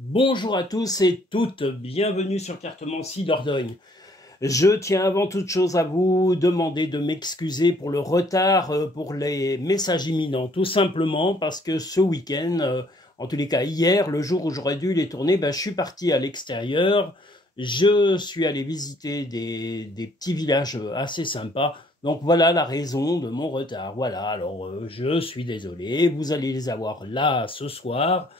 Bonjour à tous et toutes, bienvenue sur Cartomancie Dordogne. Je tiens avant toute chose à vous demander de m'excuser pour le retard pour les messages imminents, tout simplement parce que ce week-end, en tous les cas hier, le jour où j'aurais dû les tourner, je suis parti à l'extérieur, je suis allé visiter des petits villages assez sympas, donc voilà la raison de mon retard. Voilà, alors je suis désolé, vous allez les avoir là ce soir.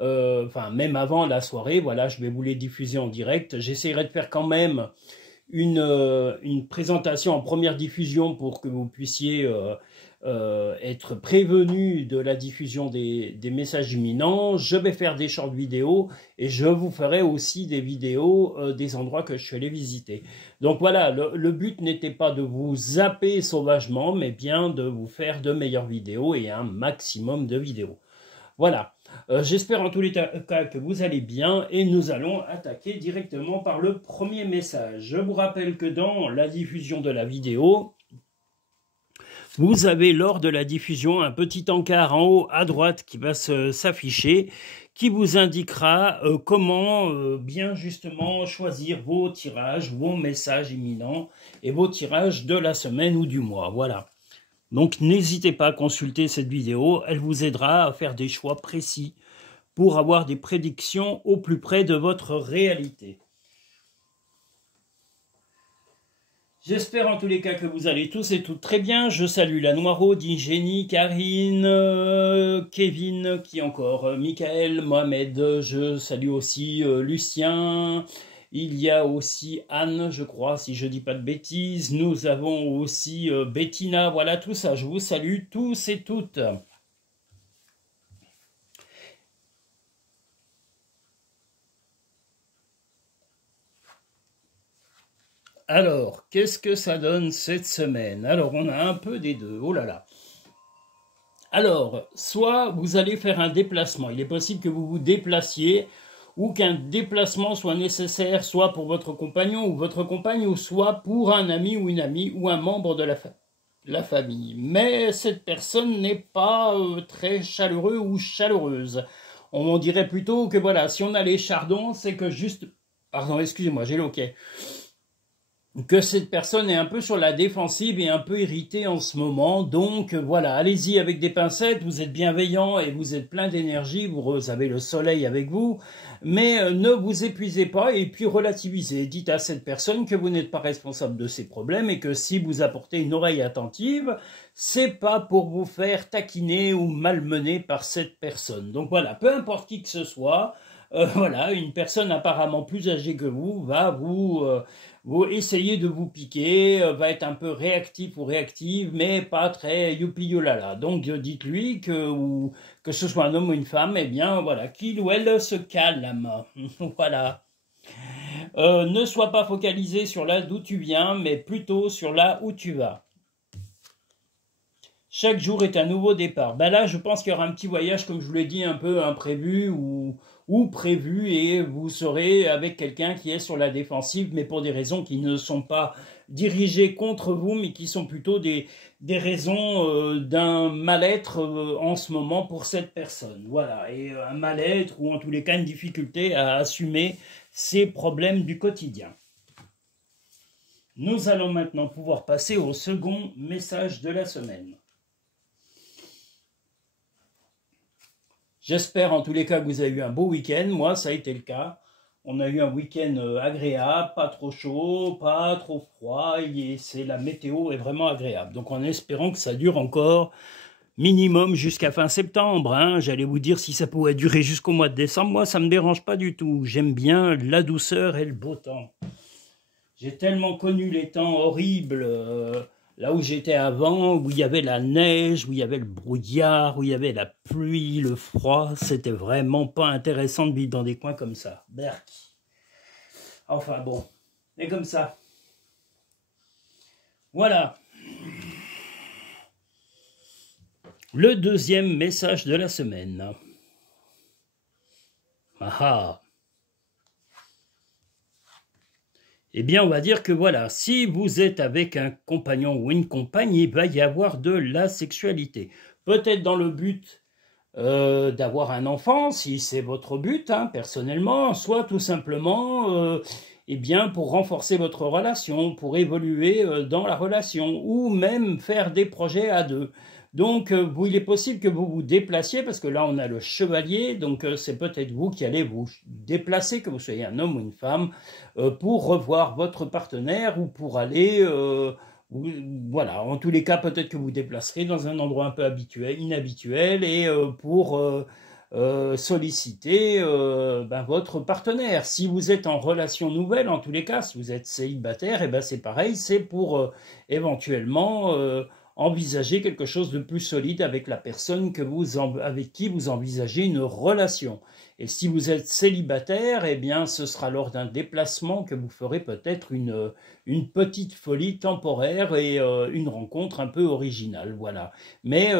Enfin même avant la soirée, voilà, je vais vous les diffuser en direct. J'essaierai de faire quand même une présentation en première diffusion pour que vous puissiez être prévenu de la diffusion des messages imminents. Je vais faire des short vidéos et je vous ferai aussi des vidéos des endroits que je suis allé visiter. Donc voilà, le but n'était pas de vous zapper sauvagement, mais bien de vous faire de meilleures vidéos et un maximum de vidéos. Voilà, j'espère en tous les cas que vous allez bien et nous allons attaquer directement par le premier message. Je vous rappelle que dans la diffusion de la vidéo, vous avez lors de la diffusion un petit encart en haut à droite qui va s'afficher, qui vous indiquera comment bien justement choisir vos tirages, vos messages imminents et vos tirages de la semaine ou du mois. Voilà. Donc n'hésitez pas à consulter cette vidéo, elle vous aidera à faire des choix précis pour avoir des prédictions au plus près de votre réalité. J'espère en tous les cas que vous allez tous et toutes très bien. Je salue la Noiraude, Jenny, Karine, Kevin, qui encore, Michael, Mohamed, je salue aussi Lucien. Il y a aussi Anne, je crois, si je ne dis pas de bêtises. Nous avons aussi Bettina. Voilà tout ça. Je vous salue tous et toutes. Alors, qu'est-ce que ça donne cette semaine? Alors, on a un peu des deux. Oh là là. Alors, soit vous allez faire un déplacement. Il est possible que vous vous déplaciez ou qu'un déplacement soit nécessaire, soit pour votre compagnon ou votre compagne, ou soit pour un ami ou une amie, ou un membre de la famille. Mais cette personne n'est pas très chaleureux ou chaleureuse. On dirait plutôt que voilà, si on a les chardons, c'est que juste... Pardon, excusez-moi, j'ai loqué. Que cette personne est un peu sur la défensive et un peu irritée en ce moment. Donc voilà, allez-y avec des pincettes, vous êtes bienveillant et vous êtes plein d'énergie, vous avez le soleil avec vous, mais ne vous épuisez pas et puis relativisez. Dites à cette personne que vous n'êtes pas responsable de ses problèmes et que si vous apportez une oreille attentive, c'est pas pour vous faire taquiner ou malmener par cette personne. Donc voilà, peu importe qui que ce soit, voilà, une personne apparemment plus âgée que vous va vous essayer de vous piquer, va être un peu réactif ou réactive, mais pas très youpi-youlala. Donc dites-lui que ce soit un homme ou une femme, eh bien voilà, qu'il ou elle se calme. Voilà. Ne sois pas focalisé sur là d'où tu viens, mais plutôt sur là où tu vas. Chaque jour est un nouveau départ. Là, je pense qu'il y aura un petit voyage, comme je vous l'ai dit, un peu imprévu ou prévu, et vous serez avec quelqu'un qui est sur la défensive, mais pour des raisons qui ne sont pas dirigées contre vous, mais qui sont plutôt des raisons d'un mal-être en ce moment pour cette personne. Voilà, et un mal-être, ou en tous les cas une difficulté à assumer ses problèmes du quotidien. Nous allons maintenant pouvoir passer au second message de la semaine. J'espère en tous les cas que vous avez eu un beau week-end. Moi, ça a été le cas. On a eu un week-end agréable, pas trop chaud, pas trop froid. La météo est vraiment agréable. Donc en espérant que ça dure encore minimum jusqu'à fin septembre. Hein. J'allais vous dire si ça pouvait durer jusqu'au mois de décembre. Moi, ça ne me dérange pas du tout. J'aime bien la douceur et le beau temps. J'ai tellement connu les temps horribles... là où j'étais avant, où il y avait la neige, où il y avait le brouillard, où il y avait la pluie, le froid, c'était vraiment pas intéressant de vivre dans des coins comme ça. Berk. Enfin bon, c'est comme ça. Voilà. Le deuxième message de la semaine. Ah. Eh bien, on va dire que voilà, si vous êtes avec un compagnon ou une compagne, il va y avoir de la sexualité. Peut-être dans le but d'avoir un enfant, si c'est votre but, hein, personnellement, soit tout simplement eh bien, pour renforcer votre relation, pour évoluer dans la relation, ou même faire des projets à deux. Donc, il est possible que vous vous déplaciez, parce que là, on a le chevalier, donc c'est peut-être vous qui allez vous déplacer, que vous soyez un homme ou une femme, pour revoir votre partenaire ou pour aller... voilà, en tous les cas, peut-être que vous déplacerez dans un endroit un peu habituel, inhabituel, et pour solliciter votre partenaire. Si vous êtes en relation nouvelle, en tous les cas, si vous êtes célibataire, et ben c'est pareil, c'est pour éventuellement envisager quelque chose de plus solide avec la personne avec qui vous envisagez une relation. Et si vous êtes célibataire, eh bien, ce sera lors d'un déplacement que vous ferez peut-être une petite folie temporaire et une rencontre un peu originale, voilà. Mais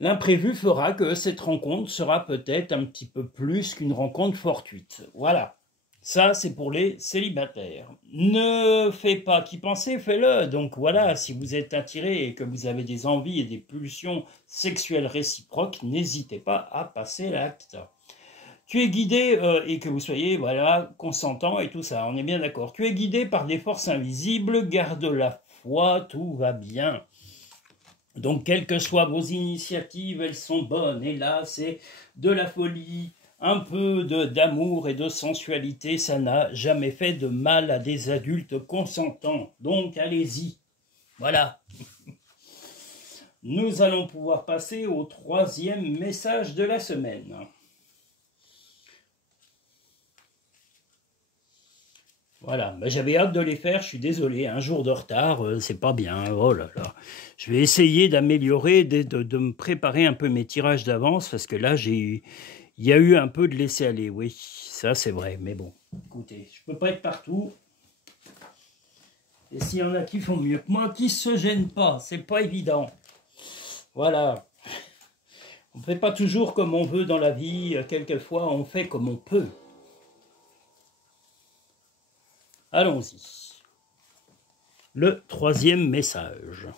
l'imprévu fera que cette rencontre sera peut-être un petit peu plus qu'une rencontre fortuite. Voilà. Ça, c'est pour les célibataires. Ne faites pas qu'y penser, fais-le. Donc voilà, si vous êtes attiré et que vous avez des envies et des pulsions sexuelles réciproques, n'hésitez pas à passer l'acte. Tu es guidé, et que vous soyez voilà, consentant et tout ça, on est bien d'accord. Tu es guidé par des forces invisibles, garde la foi, tout va bien. Donc, quelles que soient vos initiatives, elles sont bonnes. Et là, c'est de la folie, un peu d'amour et de sensualité. Ça n'a jamais fait de mal à des adultes consentants. Donc, allez-y. Voilà. Nous allons pouvoir passer au troisième message de la semaine. Voilà, ben, j'avais hâte de les faire, je suis désolé, un jour de retard, c'est pas bien, oh là là. Je vais essayer d'améliorer, de me préparer un peu mes tirages d'avance, parce que là, il y a eu un peu de laisser-aller, oui, ça c'est vrai, mais bon, écoutez, je peux pas être partout, et s'il y en a qui font mieux que moi, qui se gênent pas, c'est pas évident, voilà. On ne fait pas toujours comme on veut dans la vie, quelquefois on fait comme on peut. Allons-y. Le troisième message.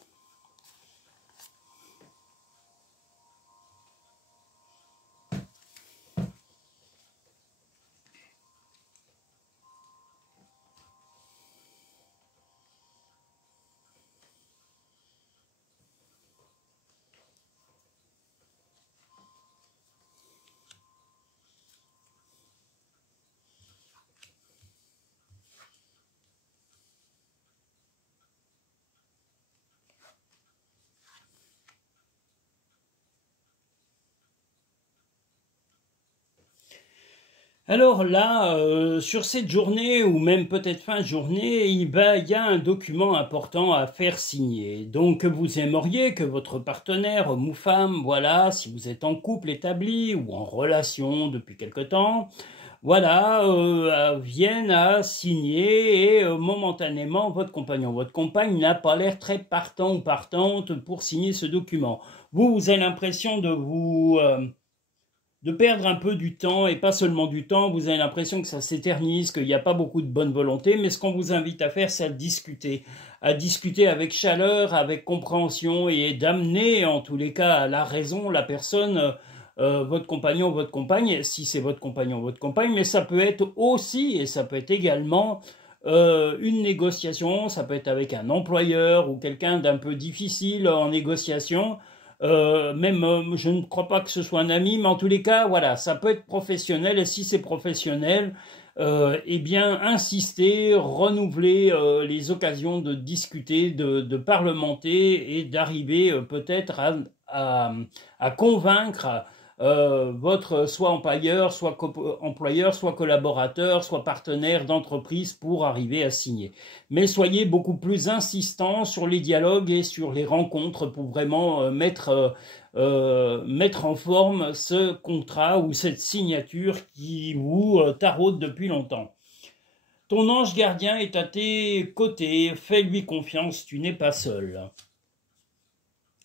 Alors là, sur cette journée, ou même peut-être fin de journée, il y a un document important à faire signer. Donc vous aimeriez que votre partenaire, homme ou femme, voilà, si vous êtes en couple établi ou en relation depuis quelque temps, voilà, vienne à signer et momentanément, votre compagnon, votre compagne n'a pas l'air très partant ou partante pour signer ce document. Vous avez l'impression de perdre un peu du temps, et pas seulement du temps, vous avez l'impression que ça s'éternise, qu'il n'y a pas beaucoup de bonne volonté, mais ce qu'on vous invite à faire, c'est à discuter avec chaleur, avec compréhension, et d'amener, en tous les cas, à la raison, la personne, votre compagnon, votre compagne, si c'est votre compagnon, votre compagne, mais ça peut être aussi, et ça peut être également, une négociation, ça peut être avec un employeur, ou quelqu'un d'un peu difficile en négociation, je ne crois pas que ce soit un ami, mais en tous les cas, voilà, ça peut être professionnel, et si c'est professionnel, eh bien, insister, renouveler les occasions de discuter, de parlementer, et d'arriver peut-être à convaincre votre soit employeur, soit collaborateur, soit partenaire d'entreprise pour arriver à signer. Mais soyez beaucoup plus insistant sur les dialogues et sur les rencontres pour vraiment mettre en forme ce contrat ou cette signature qui vous taraude depuis longtemps. Ton ange gardien est à tes côtés, fais-lui confiance, tu n'es pas seul.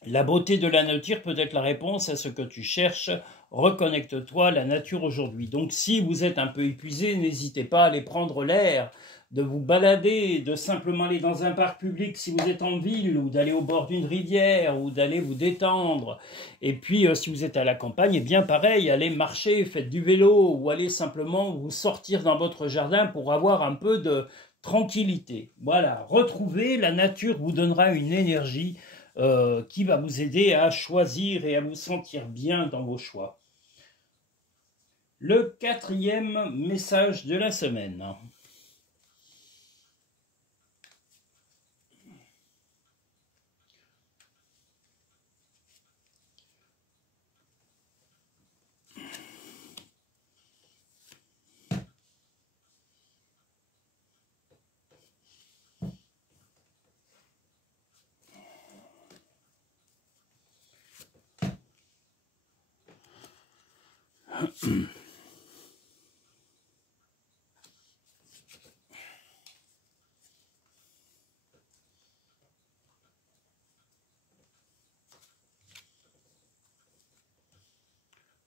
La beauté de la nature peut être la réponse à ce que tu cherches. Reconnecte-toi à la nature aujourd'hui. Donc si vous êtes un peu épuisé, n'hésitez pas à aller prendre l'air. de vous balader, de simplement aller dans un parc public si vous êtes en ville, ou d'aller au bord d'une rivière, ou d'aller vous détendre. Et puis, si vous êtes à la campagne, eh bien pareil, allez marcher, faites du vélo, ou allez simplement vous sortir dans votre jardin pour avoir un peu de tranquillité. Voilà, retrouvez, la nature vous donnera une énergie qui va vous aider à choisir et à vous sentir bien dans vos choix. Le 4e message de la semaine.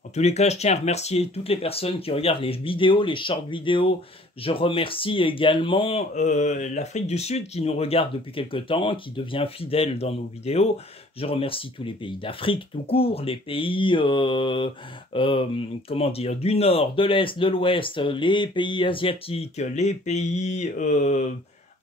En tous les cas, je tiens à remercier toutes les personnes qui regardent les vidéos, les short vidéos. Je remercie également l'Afrique du Sud qui nous regarde depuis quelque temps, qui devient fidèle dans nos vidéos. Je remercie tous les pays d'Afrique tout court, les pays comment dire, du Nord, de l'Est, de l'Ouest, les pays asiatiques, les pays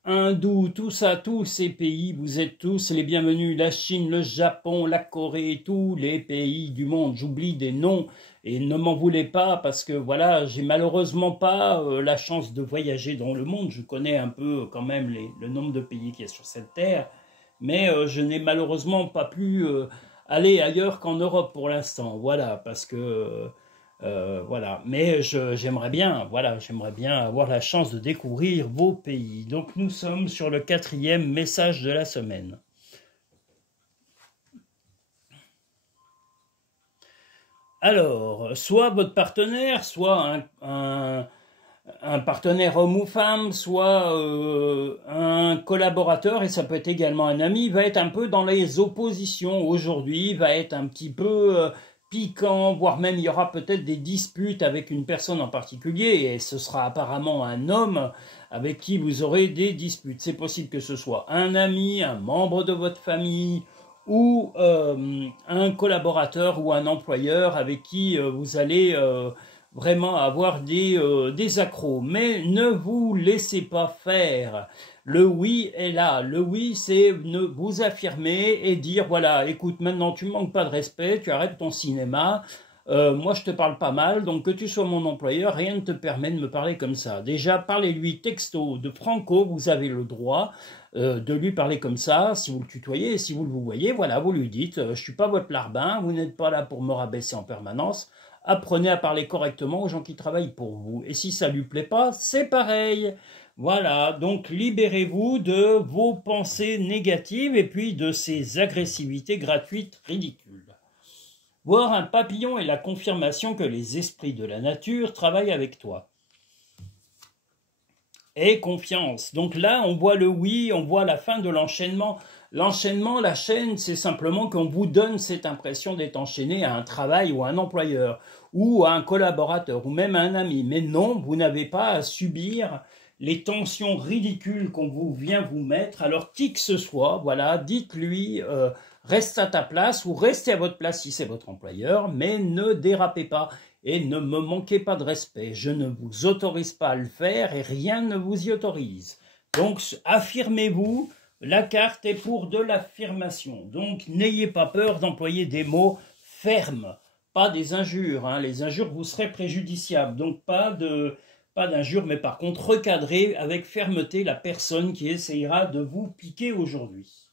hindous, tout ça, tous ces pays, vous êtes tous les bienvenus. La Chine, le Japon, la Corée, tous les pays du monde. J'oublie des noms et ne m'en voulez pas parce que voilà, j'ai malheureusement pas la chance de voyager dans le monde. Je connais un peu quand même le nombre de pays qu'il y a sur cette terre, mais je n'ai malheureusement pas pu aller ailleurs qu'en Europe pour l'instant. Voilà, parce que voilà, mais j'aimerais bien, voilà, j'aimerais bien avoir la chance de découvrir vos pays. Donc nous sommes sur le 4e message de la semaine. Alors, soit votre partenaire, soit un partenaire homme ou femme, soit un collaborateur, et ça peut être également un ami, va être un peu dans les oppositions aujourd'hui, va être un petit peu piquant, voire même il y aura peut-être des disputes avec une personne en particulier, et ce sera apparemment un homme avec qui vous aurez des disputes. C'est possible que ce soit un ami, un membre de votre famille, ou un collaborateur ou un employeur avec qui vous allez vraiment avoir des accros. Mais ne vous laissez pas faire. Le oui est là. Le oui, c'est vous affirmer et dire, voilà, écoute, maintenant tu ne manques pas de respect, tu arrêtes ton cinéma, moi je te parle pas mal, donc que tu sois mon employeur, rien ne te permet de me parler comme ça. Déjà, parlez-lui texto de franco, vous avez le droit de lui parler comme ça, si vous le tutoyez, et si vous le voyez, voilà, vous lui dites, je suis pas votre larbin, vous n'êtes pas là pour me rabaisser en permanence, apprenez à parler correctement aux gens qui travaillent pour vous. Et si ça lui plaît pas, c'est pareil. Voilà, donc libérez-vous de vos pensées négatives et puis de ces agressivités gratuites ridicules. Voir un papillon est la confirmation que les esprits de la nature travaillent avec toi. Et confiance. Donc là, on voit le oui, on voit la fin de l'enchaînement. L'enchaînement, la chaîne, c'est simplement qu'on vous donne cette impression d'être enchaîné à un travail ou à un employeur, ou à un collaborateur, ou même à un ami. Mais non, vous n'avez pas à subir les tensions ridicules qu'on vient vous mettre. Alors qui que ce soit, voilà, dites-lui, reste à ta place, ou restez à votre place si c'est votre employeur, mais ne dérapez pas. Et ne me manquez pas de respect, je ne vous autorise pas à le faire et rien ne vous y autorise. Donc affirmez-vous, la carte est pour de l'affirmation. Donc n'ayez pas peur d'employer des mots fermes, pas des injures. Hein. Les injures vous seraient préjudiciables, donc pas d'injures, mais par contre recadrez avec fermeté la personne qui essayera de vous piquer aujourd'hui.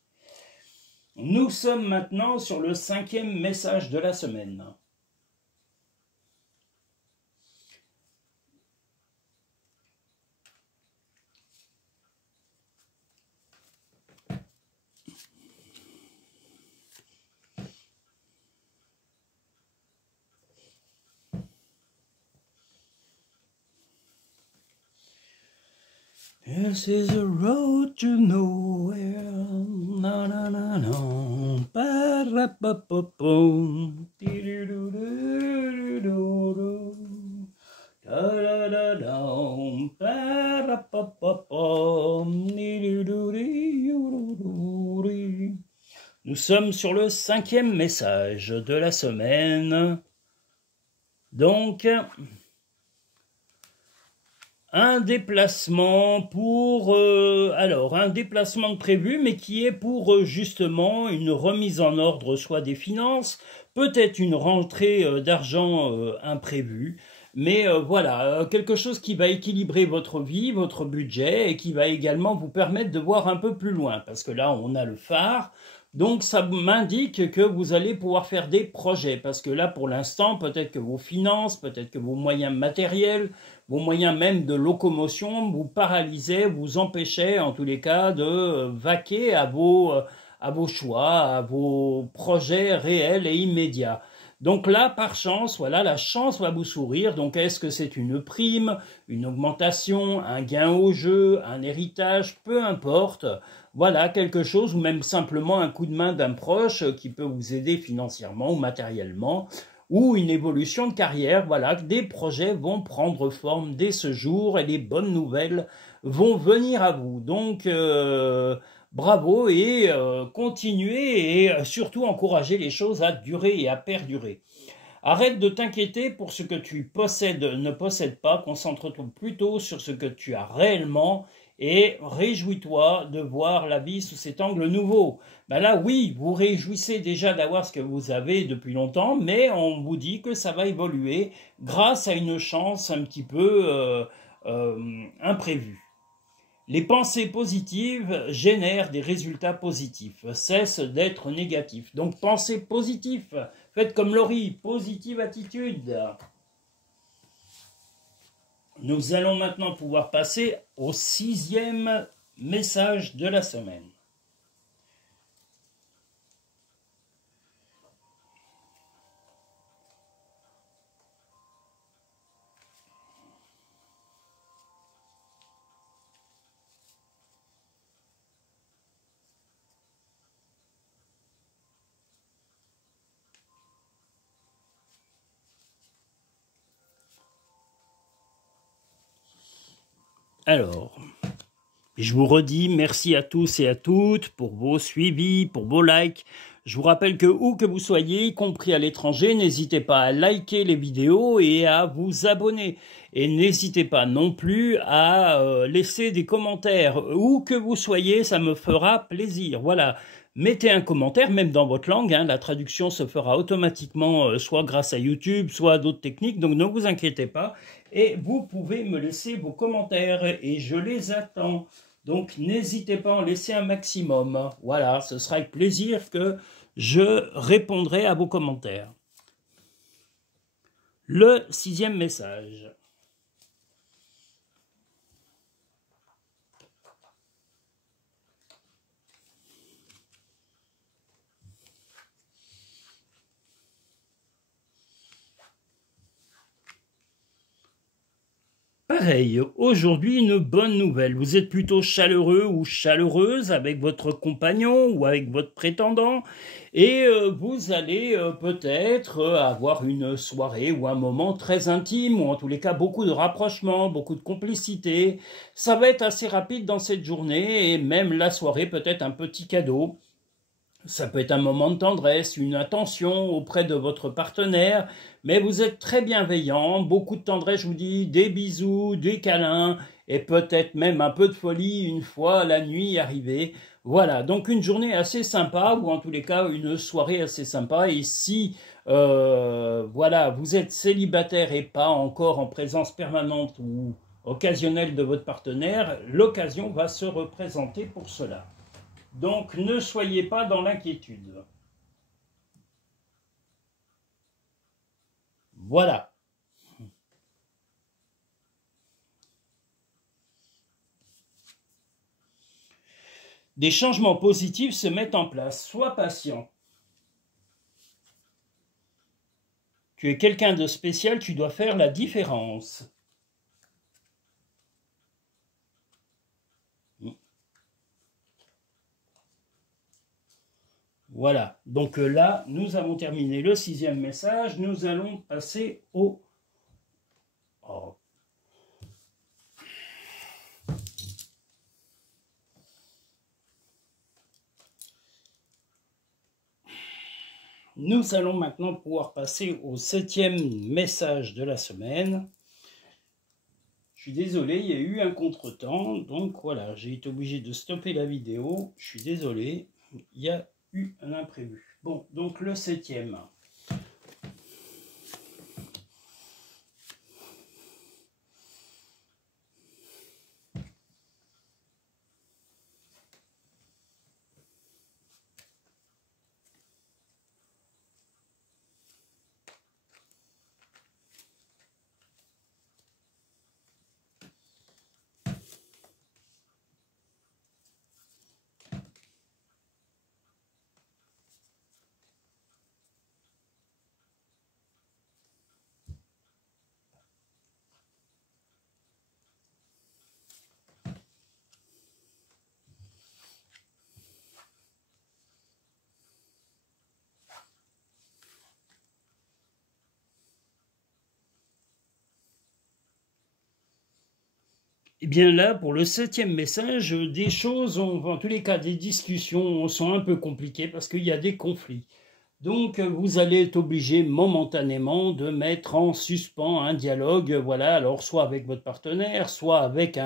Nous sommes maintenant sur le 5e message de la semaine. This is a road to nowhere. Na na na na. Ba ra ba ba boom. Dee doo doo doo doo doo. Da da da da. Ba ra ba ba ba. Nous sommes sur le 5e message de la semaine. Donc, un déplacement pour... un déplacement de prévu, mais qui est pour justement une remise en ordre, soit des finances, peut-être une rentrée d'argent imprévue, mais voilà, quelque chose qui va équilibrer votre vie, votre budget, et qui va également vous permettre de voir un peu plus loin, parce que là, on a le phare. Donc ça m'indique que vous allez pouvoir faire des projets, parce que là, pour l'instant, peut-être que vos finances, peut-être que vos moyens matériels, vos moyens même de locomotion vous paralysaient, vous empêchaient en tous les cas de vaquer à vos choix, à vos projets réels et immédiats. Donc là, par chance, voilà, la chance va vous sourire. Donc est-ce que c'est une prime, une augmentation, un gain au jeu, un héritage, peu importe. Voilà, quelque chose, ou même simplement un coup de main d'un proche qui peut vous aider financièrement ou matériellement, ou une évolution de carrière. Voilà, des projets vont prendre forme dès ce jour et les bonnes nouvelles vont venir à vous. Donc, bravo et continuez et surtout encouragez les choses à durer et à perdurer. Arrête de t'inquiéter pour ce que tu possèdes, ne possèdes pas, concentre-toi plutôt sur ce que tu as réellement et réjouis-toi de voir la vie sous cet angle nouveau. Ben là, oui, vous réjouissez déjà d'avoir ce que vous avez depuis longtemps, mais on vous dit que ça va évoluer grâce à une chance un petit peu imprévue. Les pensées positives génèrent des résultats positifs. Cesse d'être négatif. Donc pensez positif. Faites comme Laurie, positive attitude. Nous allons maintenant pouvoir passer au 6e message de la semaine. Alors, je vous redis merci à tous et à toutes pour vos suivis, pour vos likes. Je vous rappelle que où que vous soyez, y compris à l'étranger, n'hésitez pas à liker les vidéos et à vous abonner. Et n'hésitez pas non plus à laisser des commentaires. Où que vous soyez, ça me fera plaisir. Voilà. Mettez un commentaire, même dans votre langue. La traduction se fera automatiquement, soit grâce à YouTube, soit à d'autres techniques. Donc ne vous inquiétez pas. Et vous pouvez me laisser vos commentaires et je les attends. Donc n'hésitez pas à en laisser un maximum. Voilà, ce sera avec plaisir que je répondrai à vos commentaires. Le 6e message. Pareil, aujourd'hui une bonne nouvelle. Vous êtes plutôt chaleureux ou chaleureuse avec votre compagnon ou avec votre prétendant et vous allez peut-être avoir une soirée ou un moment très intime ou en tous les cas beaucoup de rapprochement, beaucoup de complicité. Ça va être assez rapide dans cette journée et même la soirée peut-être un petit cadeau. Ça peut être un moment de tendresse, une attention auprès de votre partenaire, mais vous êtes très bienveillant, beaucoup de tendresse, je vous dis, des bisous, des câlins, et peut-être même un peu de folie une fois la nuit arrivée. Voilà, donc une journée assez sympa, ou en tous les cas une soirée assez sympa, et si voilà, vous êtes célibataire et pas encore en présence permanente ou occasionnelle de votre partenaire, l'occasion va se représenter pour cela. Donc, ne soyez pas dans l'inquiétude. Voilà. Des changements positifs se mettent en place. Sois patient. Tu es quelqu'un de spécial, tu dois faire la différence. Voilà, donc là, nous avons terminé le 6e message. Nous allons passer au... Oh. Nous allons maintenant pouvoir passer au 7e message de la semaine. Je suis désolé, il y a eu un contretemps, donc voilà, j'ai été obligé de stopper la vidéo. Je suis désolé, il y a eu un imprévu. Bon, donc le 7e. Et bien là, pour le 7e message, des choses, en tous les cas, des discussions sont un peu compliquées parce qu'il y a des conflits. Donc, vous allez être obligé momentanément de mettre en suspens un dialogue, voilà, alors soit avec votre partenaire, soit avec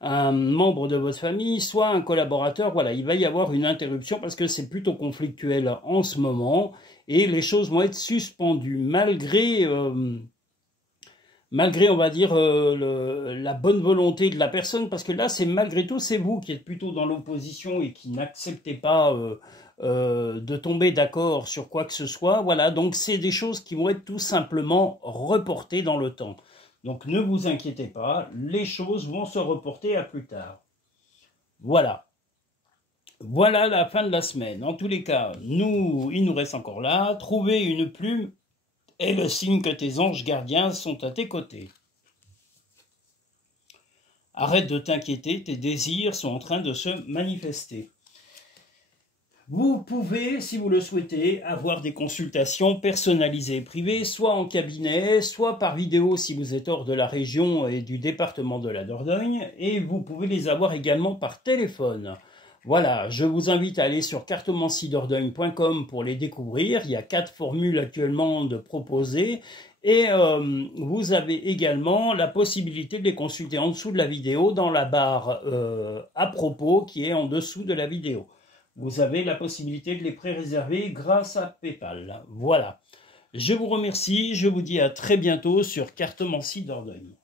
un membre de votre famille, soit un collaborateur, voilà, il va y avoir une interruption parce que c'est plutôt conflictuel en ce moment et les choses vont être suspendues malgré on va dire, la bonne volonté de la personne, parce que là, c'est malgré tout, c'est vous qui êtes plutôt dans l'opposition et qui n'acceptez pas de tomber d'accord sur quoi que ce soit. Voilà, donc c'est des choses qui vont être tout simplement reportées dans le temps. Donc ne vous inquiétez pas, les choses vont se reporter à plus tard. Voilà. Voilà la fin de la semaine. En tous les cas, il nous reste encore là. Trouvez une plume et le signe que tes anges gardiens sont à tes côtés. Arrête de t'inquiéter, tes désirs sont en train de se manifester. Vous pouvez, si vous le souhaitez, avoir des consultations personnalisées et privées, soit en cabinet, soit par vidéo si vous êtes hors de la région et du département de la Dordogne, et vous pouvez les avoir également par téléphone. Voilà, je vous invite à aller sur cartomanciedordogne.com pour les découvrir. Il y a 4 formules actuellement de proposer. Et vous avez également la possibilité de les consulter en dessous de la vidéo dans la barre à propos qui est en dessous de la vidéo. Vous avez la possibilité de les pré-réserver grâce à PayPal. Voilà. Je vous remercie. Je vous dis à très bientôt sur Cartomancie Dordogne.